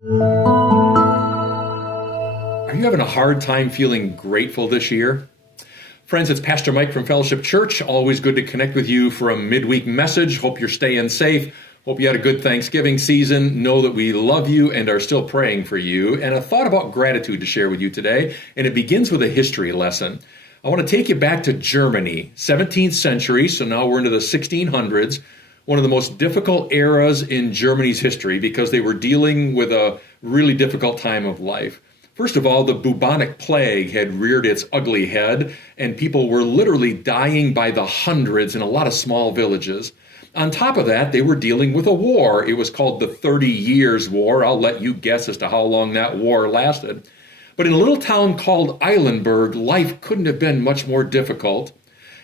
Are you having a hard time feeling grateful this year? Friends, it's Pastor Mike from Fellowship Church. Always good to connect with you for a midweek message. Hope you're staying safe. Hope you had a good Thanksgiving season. Know that we love you and are still praying for you. And a thought about gratitude to share with you today, and it begins with a history lesson. I want to take you back to Germany, 17th century, so now we're into the 1600s, one of the most difficult eras in Germany's history because they were dealing with a really difficult time of life. First of all, the bubonic plague had reared its ugly head, and people were literally dying by the hundreds in a lot of small villages. On top of that, they were dealing with a war. It was called the 30 Years' War. I'll let you guess as to how long that war lasted. But in a little town called Eilenburg, life couldn't have been much more difficult.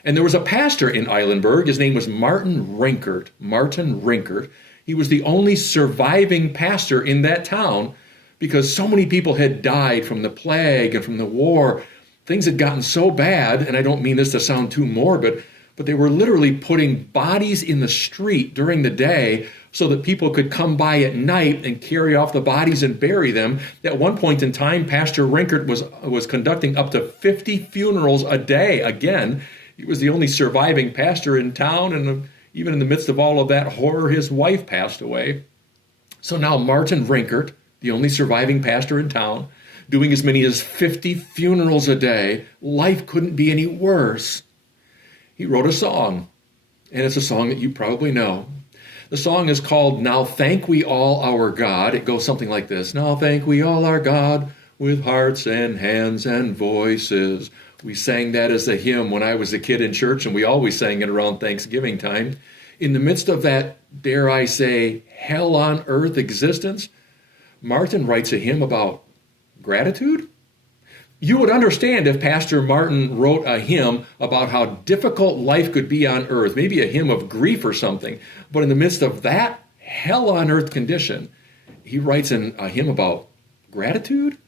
And there was a pastor in Eilenburg. His name was Martin Rinkert. Martin Rinkert. He was the only surviving pastor in that town, because so many people had died from the plague and from the war. Things had gotten so bad, and I don't mean this to sound too morbid, but they were literally putting bodies in the street during the day so that people could come by at night and carry off the bodies and bury them. At one point in time, Pastor Rinkert was conducting up to 50 funerals a day. Again, he was the only surviving pastor in town, and even in the midst of all of that horror, his wife passed away. So now Martin Rinkert, the only surviving pastor in town, doing as many as 50 funerals a day. Life couldn't be any worse. He wrote a song, and it's a song that you probably know. The song is called "Now Thank We All Our God." It goes something like this. Now thank we all our God with hearts and hands and voices. We sang that as a hymn when I was a kid in church, and we always sang it around Thanksgiving time. In the midst of that, dare I say, hell on earth existence, Martin writes a hymn about gratitude. You would understand if Pastor Martin wrote a hymn about how difficult life could be on earth, maybe a hymn of grief or something. But in the midst of that hell on earth condition, he writes a hymn about gratitude.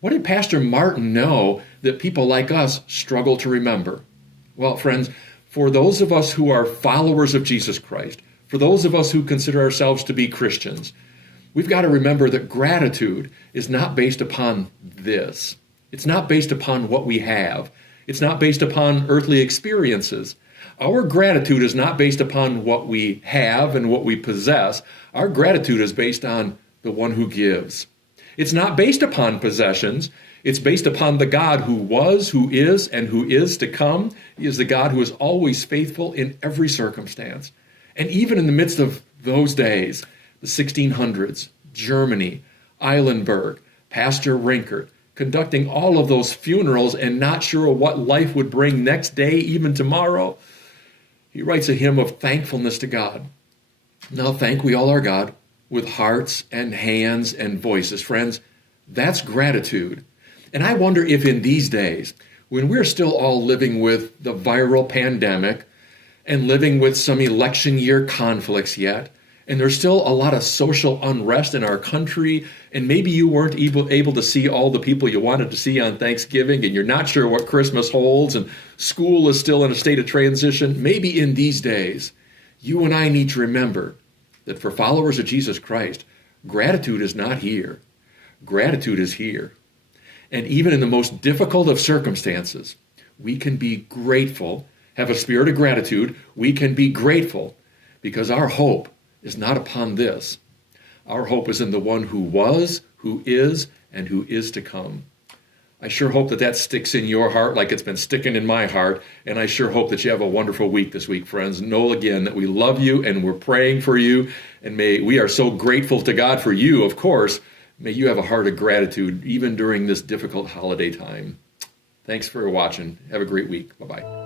What did Pastor Martin know that people like us struggle to remember? Well, friends, for those of us who are followers of Jesus Christ, for those of us who consider ourselves to be Christians, we've got to remember that gratitude is not based upon this. It's not based upon what we have. It's not based upon earthly experiences. Our gratitude is not based upon what we have and what we possess. Our gratitude is based on the one who gives. It's not based upon possessions. It's based upon the God who was, who is, and who is to come. He is the God who is always faithful in every circumstance. And even in the midst of those days, the 1600s, Germany, Eilenburg, Pastor Rinkert, conducting all of those funerals and not sure what life would bring next day, even tomorrow, he writes a hymn of thankfulness to God. Now thank we all our God with hearts and hands and voices. Friends, that's gratitude. And I wonder if in these days, when we're still all living with the viral pandemic and living with some election year conflicts yet, and there's still a lot of social unrest in our country, and maybe you weren't able to see all the people you wanted to see on Thanksgiving, and you're not sure what Christmas holds, and school is still in a state of transition. Maybe in these days, you and I need to remember that for followers of Jesus Christ, gratitude is not here. Gratitude is here. And even in the most difficult of circumstances, we can be grateful, have a spirit of gratitude. We can be grateful because our hope is not upon this. Our hope is in the one who was, who is, and who is to come. I sure hope that that sticks in your heart like it's been sticking in my heart, and I sure hope that you have a wonderful week this week, friends. Know again that we love you and we're praying for you, and we are so grateful to God for you, of course. May you have a heart of gratitude even during this difficult holiday time. Thanks for watching. Have a great week. Bye-bye.